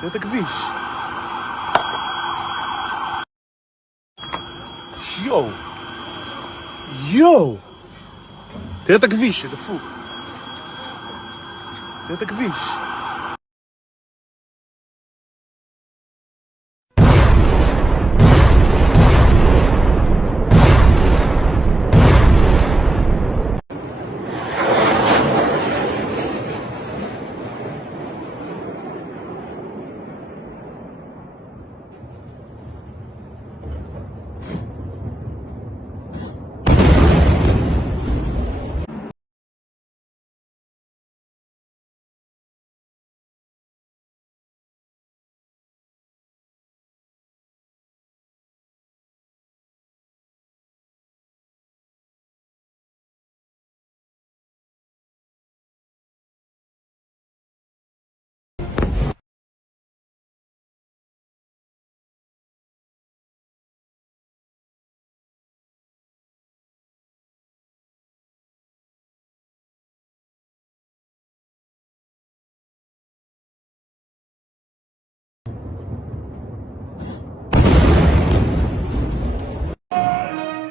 תראה את הכביש. יואו. יואו. תראה את הכביש, דפוק. תראה את הכביש.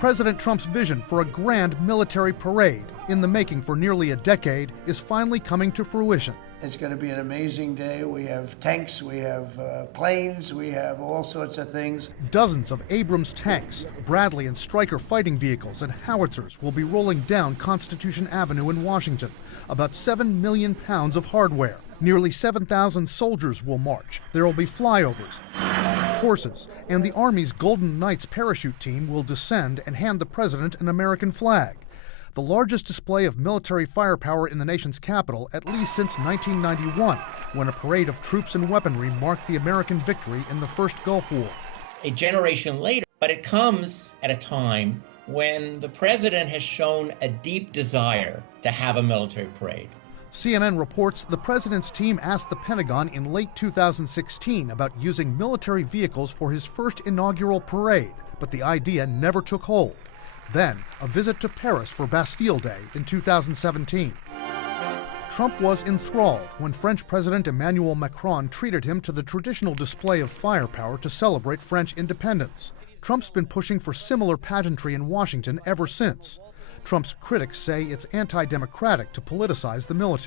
President Trump's vision for a grand military parade, in the making for nearly a decade, is finally coming to fruition. It's going to be an amazing day. We have tanks, we have planes, we have all sorts of things. Dozens of Abrams tanks, Bradley and Stryker fighting vehicles, and howitzers will be rolling down Constitution Avenue in Washington. About 7 million pounds of hardware. Nearly 7,000 soldiers will march. There will be flyovers, horses, and the Army's Golden Knights parachute team will descend and hand the president an American flag. The largest display of military firepower in the nation's capital, at least since 1991, when a parade of troops and weaponry marked the American victory in the First Gulf War. A generation later, but it comes at a time when the president has shown a deep desire to have a military parade. CNN reports the president's team asked the Pentagon in late 2016 about using military vehicles for his first inaugural parade, but the idea never took hold. Then, a visit to Paris for Bastille Day in 2017. Trump was enthralled when French President Emmanuel Macron treated him to the traditional display of firepower to celebrate French independence. Trump's been pushing for similar pageantry in Washington ever since. Trump's critics say it's anti-democratic to politicize the military.